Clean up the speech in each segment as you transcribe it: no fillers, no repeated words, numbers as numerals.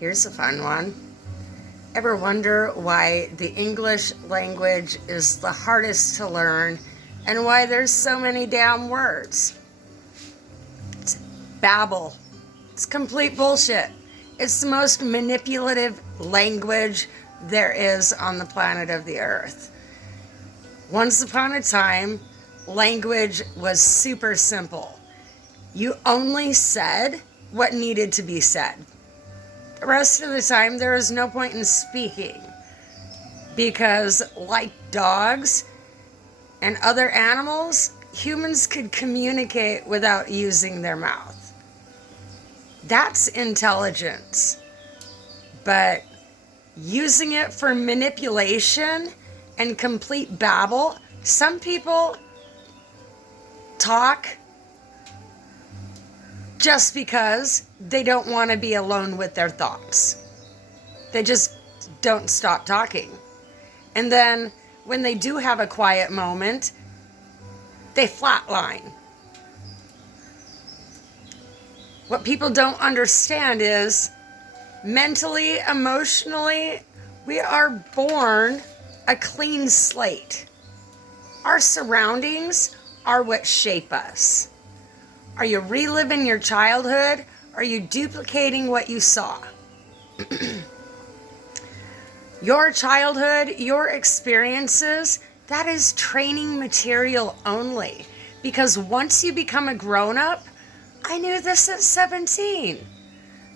Here's a fun one. Ever wonder why the English language is the hardest to learn and why there's so many damn words? It's babble. It's complete bullshit. It's the most manipulative language there is on the planet of the earth. Once upon a time, language was super simple. You only said what needed to be said. The rest of the time, there is no point in speaking because, like dogs and other animals, humans could communicate without using their mouth. That's intelligence. But using it for manipulation and complete babble, some people talk just because they don't want to be alone with their thoughts. They just don't stop talking. And then when they do have a quiet moment, they flatline. What people don't understand is mentally, emotionally, we are born a clean slate. Our surroundings are what shape us. Are you reliving your childhood? Are you duplicating what you saw? Your childhood, your experiences, that is training material only. Because once you become a grown-up, I knew this at 17.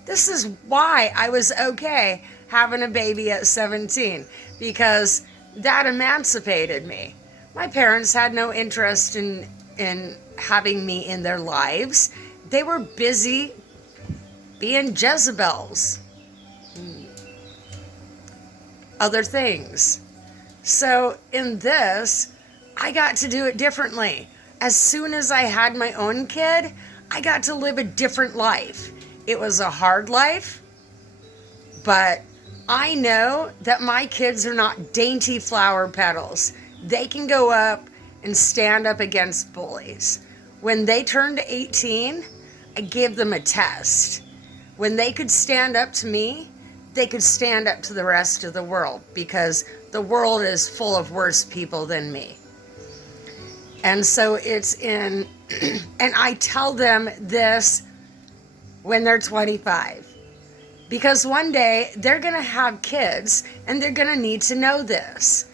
This is why I was okay having a baby at 17. Because that emancipated me. My parents had no interest in having me in their lives. They were busy being Jezebels. Other things. So in this, I got to do it differently. As soon as I had my own kid, I got to live a different life. It was a hard life, but I know that my kids are not dainty flower petals. They can go up and stand up against bullies. When they turned 18, I gave them a test. When they could stand up to me, they could stand up to the rest of the world because the world is full of worse people than me. And so it's in, and I tell them this when they're 25. Because one day they're going to have kids and they're going to need to know this.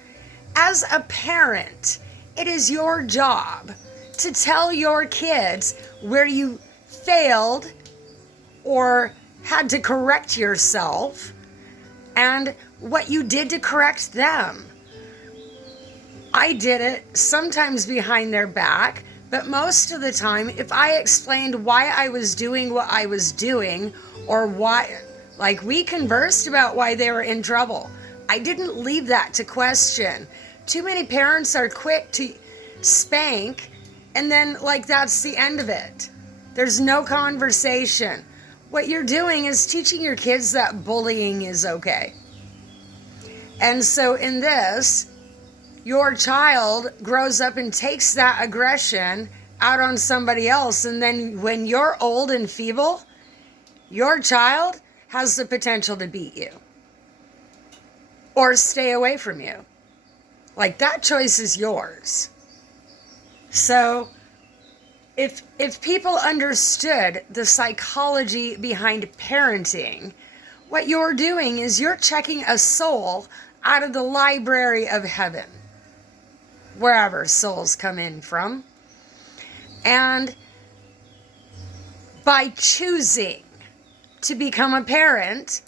As a parent, it is your job to tell your kids where you failed or had to correct yourself and what you did to correct them. I did it sometimes behind their back, but most of the time, if I explained why I was doing what I was doing or why, like we conversed about why they were in trouble. I didn't leave that to question. Too many parents are quick to spank and then like that's the end of it. There's no conversation. What you're doing is teaching your kids that bullying is okay. And so in this, your child grows up and takes that aggression out on somebody else. And then when you're old and feeble, your child has the potential to beat you or stay away from you. Like that choice is yours. So if people understood the psychology behind parenting, what you're doing is you're checking a soul out of the library of heaven, wherever souls come in from. And by choosing to become a parent,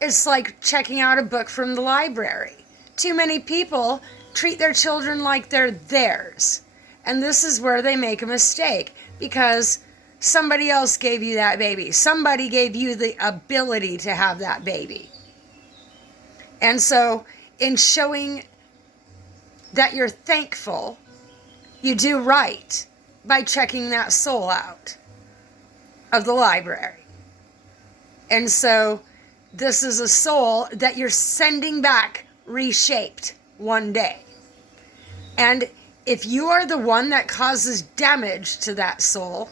it's like checking out a book from the library. Too many people treat their children like they're theirs. And this is where they make a mistake because somebody else gave you that baby. Somebody gave you the ability to have that baby. And so in showing that you're thankful, you do right by checking that soul out of the library. And so this is a soul that you're sending back reshaped one day. And if you are the one that causes damage to that soul,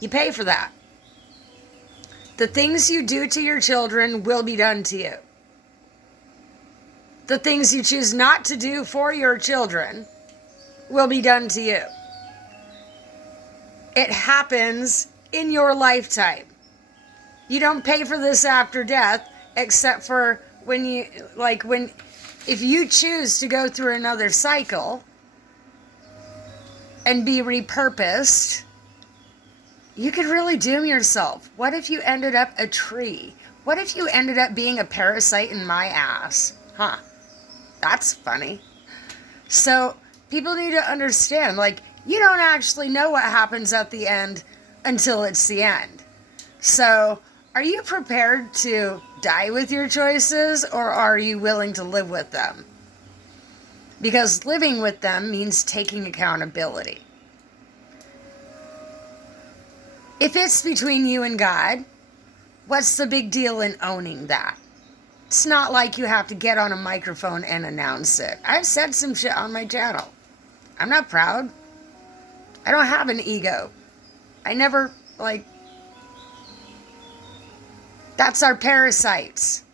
you pay for that. The things you do to your children will be done to you. The things you choose not to do for your children will be done to you. It happens in your lifetime. You don't pay for this after death, except for if you choose to go through another cycle and be repurposed, you could really doom yourself. What if you ended up a tree? What if you ended up being a parasite in my ass? Huh. That's funny. So people need to understand, you don't actually know what happens at the end until it's the end. So are you prepared to die with your choices, or are you willing to live with them? Because living with them means taking accountability. If it's between you and God, what's the big deal in owning that? It's not like you have to get on a microphone and announce it. I've said some shit on my channel. I'm not proud. I don't have an ego. I never, that's our parasites.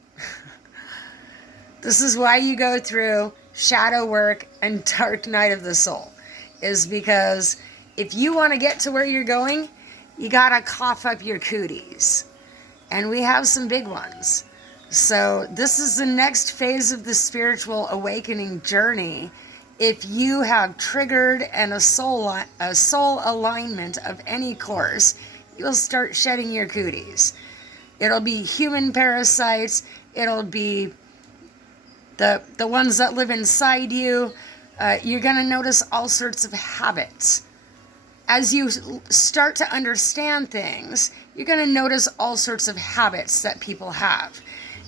This is why you go through shadow work and dark night of the soul, is because if you want to get to where you're going, you gotta cough up your cooties. And we have some big ones. So this is the next phase of the spiritual awakening journey. If you have triggered and a soul alignment of any course, you'll start shedding your cooties. It'll be human parasites. It'll be the ones that live inside you. You're going to notice all sorts of habits. As you start to understand things, you're going to notice all sorts of habits that people have.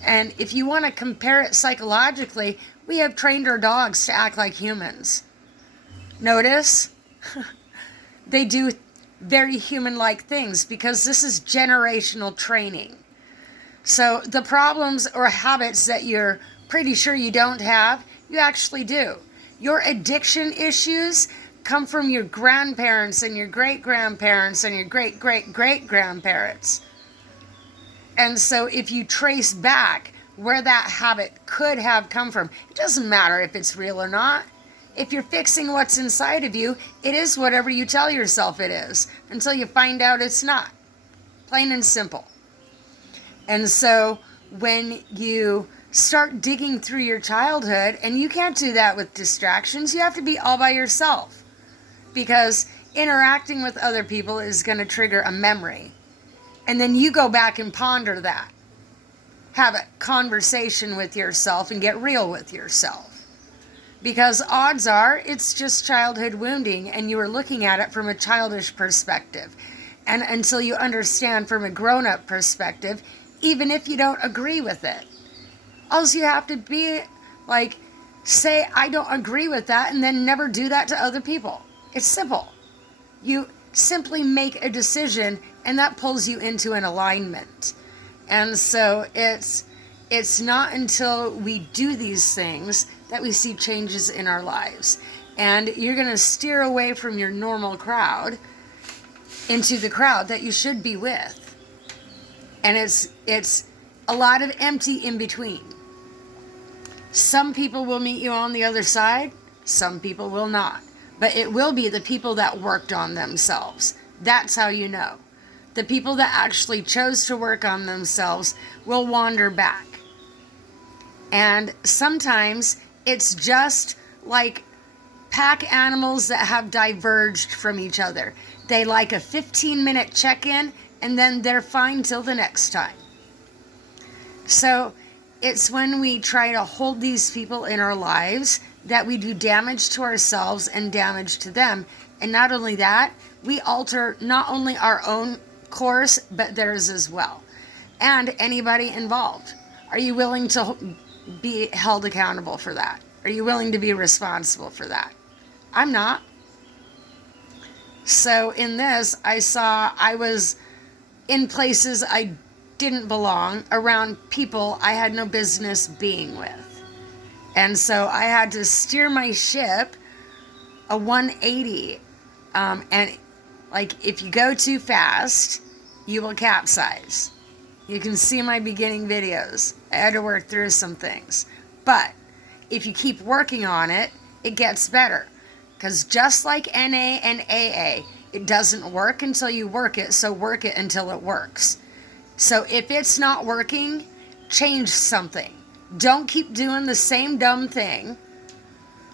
And if you want to compare it psychologically, we have trained our dogs to act like humans. Notice? They do very human-like things because this is generational training. So the problems or habits that you're pretty sure you don't have, you actually do. Your addiction issues come from your grandparents and your great-grandparents and your great-great-great-grandparents. And so if you trace back where that habit could have come from, it doesn't matter if it's real or not. If you're fixing what's inside of you, it is whatever you tell yourself it is until you find out it's not. Plain and simple. And so when you start digging through your childhood, and you can't do that with distractions, you have to be all by yourself, because interacting with other people is going to trigger a memory. And then you go back and ponder that. Have a conversation with yourself and get real with yourself. Because odds are it's just childhood wounding and you are looking at it from a childish perspective. And until you understand from a grown-up perspective, even if you don't agree with it, all you have to be say, I don't agree with that, and then never do that to other people. It's simple. You simply make a decision, and that pulls you into an alignment. And so it's not until we do these things that we see changes in our lives. And you're going to steer away from your normal crowd into the crowd that you should be with. And it's a lot of empty in between. Some people will meet you on the other side, some people will not. But it will be the people that worked on themselves. That's how you know. The people that actually chose to work on themselves will wander back. And sometimes it's just like pack animals that have diverged from each other. They like a 15-minute check-in, and then they're fine till the next time. So it's when we try to hold these people in our lives that we do damage to ourselves and damage to them. And not only that, we alter not only our own course, but theirs as well. And anybody involved. Are you willing to be held accountable for that? Are you willing to be responsible for that? I'm not. So in this, I was in places I didn't belong, around people I had no business being with. And so I had to steer my ship a 180. And if you go too fast, you will capsize. You can see my beginning videos. I had to work through some things. But if you keep working on it, it gets better. Because just like NA and AA, it doesn't work until you work it, so work it until it works. So if it's not working, change something. Don't keep doing the same dumb thing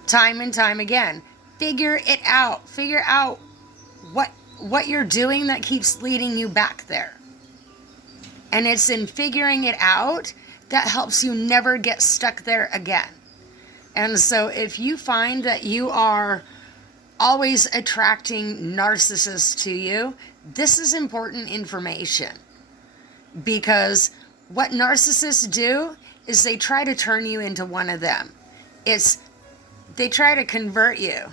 time and time again. Figure it out. Figure out what you're doing that keeps leading you back there. And it's in figuring it out that helps you never get stuck there again. And so if you find that you are always attracting narcissists to you, this is important information. Because what narcissists do is they try to turn you into one of them. They try to convert you.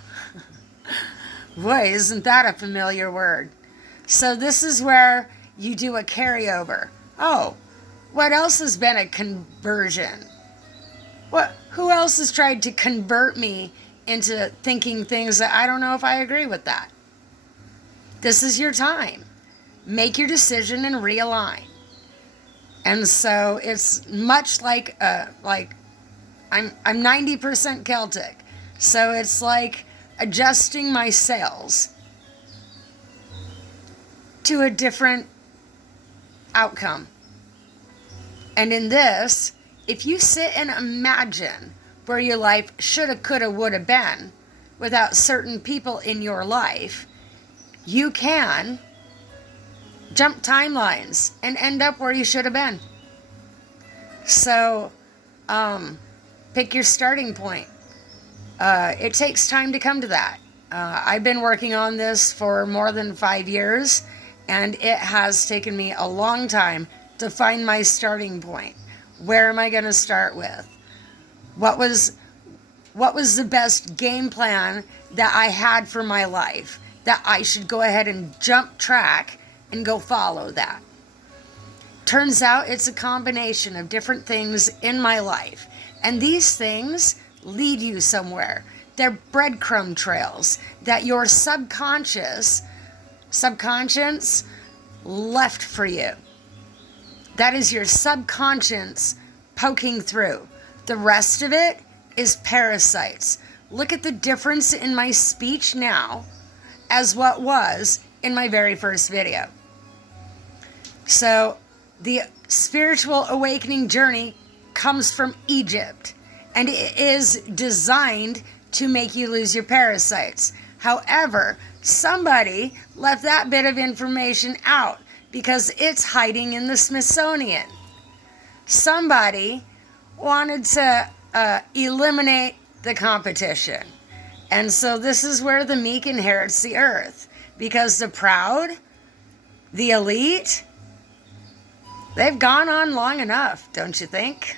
Boy, isn't that a familiar word? So this is where you do a carryover. Oh, what else has been a conversion? Who else has tried to convert me into thinking things that I don't know if I agree with that? This is your time. Make your decision and realign. And so it's much like I'm 90% Celtic. So it's like adjusting my sails to a different outcome. And in this, if you sit and imagine where your life shoulda, coulda, woulda been without certain people in your life, you can jump timelines and end up where you should have been. So, pick your starting point. It takes time to come to that. I've been working on this for more than 5 years, and it has taken me a long time to find my starting point. Where am I going to start with? What was the best game plan that I had for my life that I should go ahead and jump track and go follow that? Turns out it's a combination of different things in my life. And these things lead you somewhere. They're breadcrumb trails that your subconscious left for you. That is your subconscious poking through. The rest of it is parasites. Look at the difference in my speech now as what was in my very first video. So the spiritual awakening journey comes from Egypt, and it is designed to make you lose your parasites. However, somebody left that bit of information out because it's hiding in the Smithsonian. Somebody wanted to eliminate the competition. And so this is where the meek inherits the earth, because the proud, the elite, they've gone on long enough, don't you think?